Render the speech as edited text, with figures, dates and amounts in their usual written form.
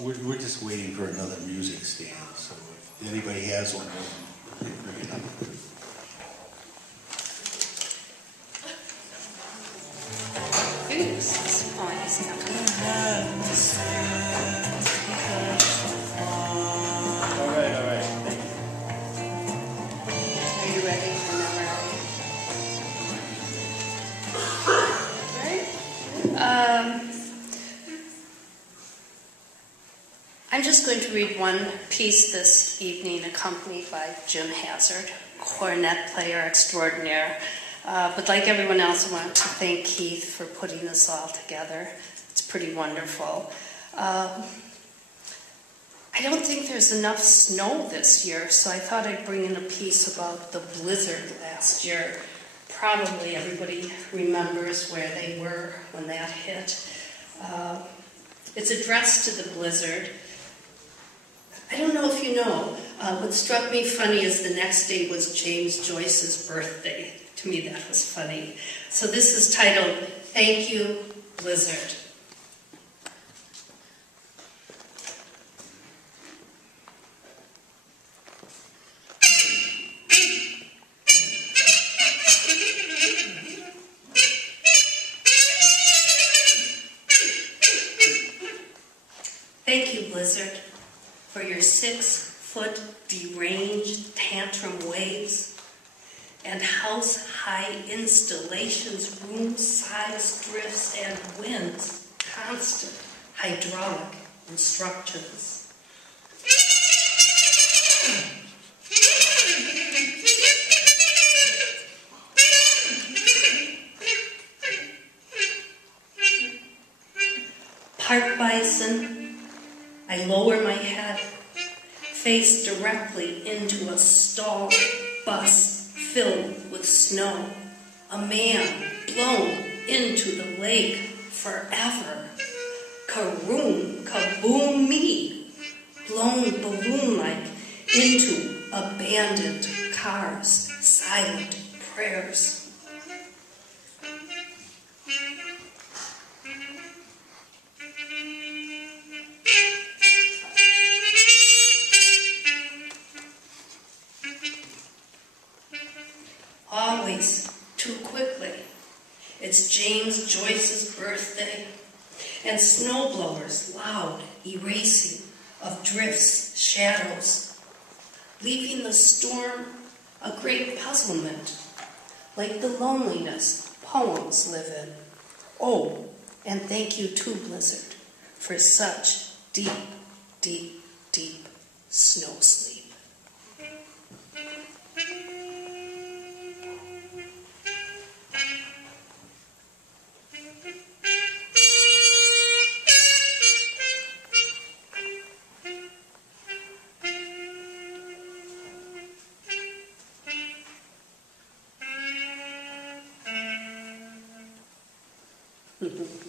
We're just waiting for another music stand, so if anybody has one, we'll bring it up. All right, thank you. Are you ready? I'm just going to read one piece this evening, accompanied by Jim Hazard, cornet player extraordinaire. But like everyone else, I want to thank Keith for putting this all together. It's pretty wonderful. I don't think there's enough snow this year, so I thought I'd bring in a piece about the blizzard last year. Probably everybody remembers where they were when that hit. It's addressed to the blizzard. I don't know if you know, what struck me funny is the next day was James Joyce's birthday. To me, that was funny. So this is titled, Thank You, Blizzard. Thank you, Blizzard, for your 6-foot deranged tantrum waves and house-high installations, room-sized drifts and winds, constant hydraulic instructions. Park bison, I lower my head, face directly into a stalled bus filled with snow. A man blown into the lake forever. Karoom, kaboom me, blown balloon-like into abandoned cars, silent prayers. Always too quickly. It's James Joyce's birthday, and snowblowers loud erasing of drifts, shadows, leaving the storm a great puzzlement, like the loneliness poems live in. Oh, and thank you too, Blizzard, for such deep, deep, deep snow sleep. Mm-hmm.